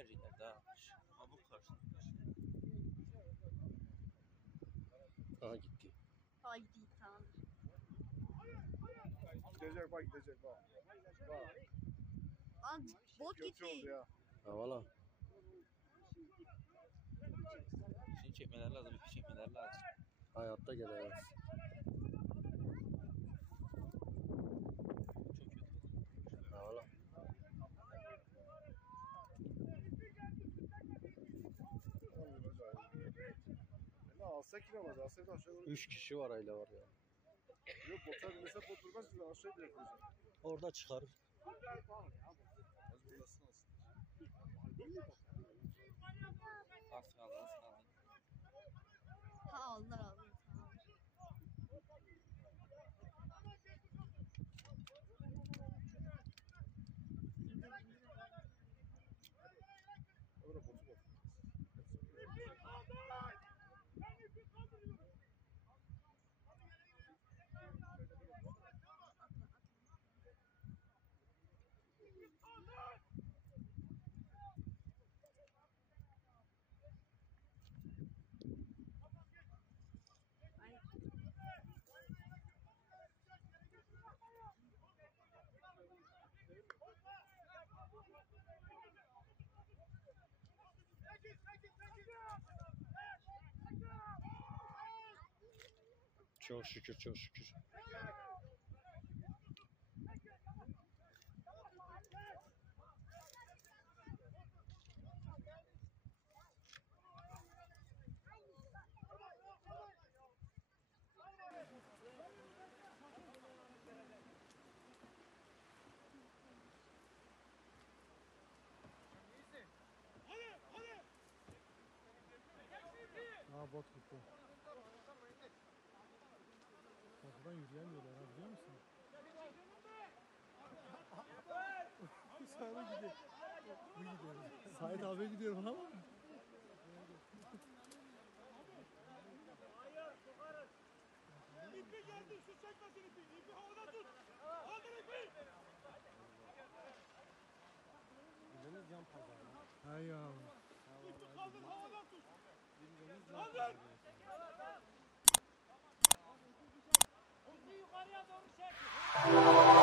verecekler daha. Ama bu karşılamış. Aha gitti. Haydi tamamdır. Gidecek bak gidecek bak. Bak. Lan bot Kötü oldu gitti. ya. Ha valla. Şimdi çekmeler lazım, ipi çekmeler lazım. Hayatta gelemez. Çok kötü. Ha valla. Ne alsak yine olmaz. Alsak da aşağı doğru. 3 kişi var ayla var ya. Yok bota binmese bot durmaz ki aşağı direkt koyacak. Orada çıkarır. Az bulasın olsun. Az kaldı, az kaldı. Ha aldılar aldılar. Orada botu bot. Çok şükür çok şükür. Aa bot gitti. Kapıdan yürüyemiyorlar ha biliyor musun? Sağına gidiyor. Bu gidiyor. Sait abiye gidiyorum ama. İpi geldi, şu çekmesin ipi. İpi havada tut. Kaldır ipi. Bildiğiniz can pazarı. Hay yavrum. İpi kaldır, havadan tut. Kaldır. İpi yukarıya doğru çek.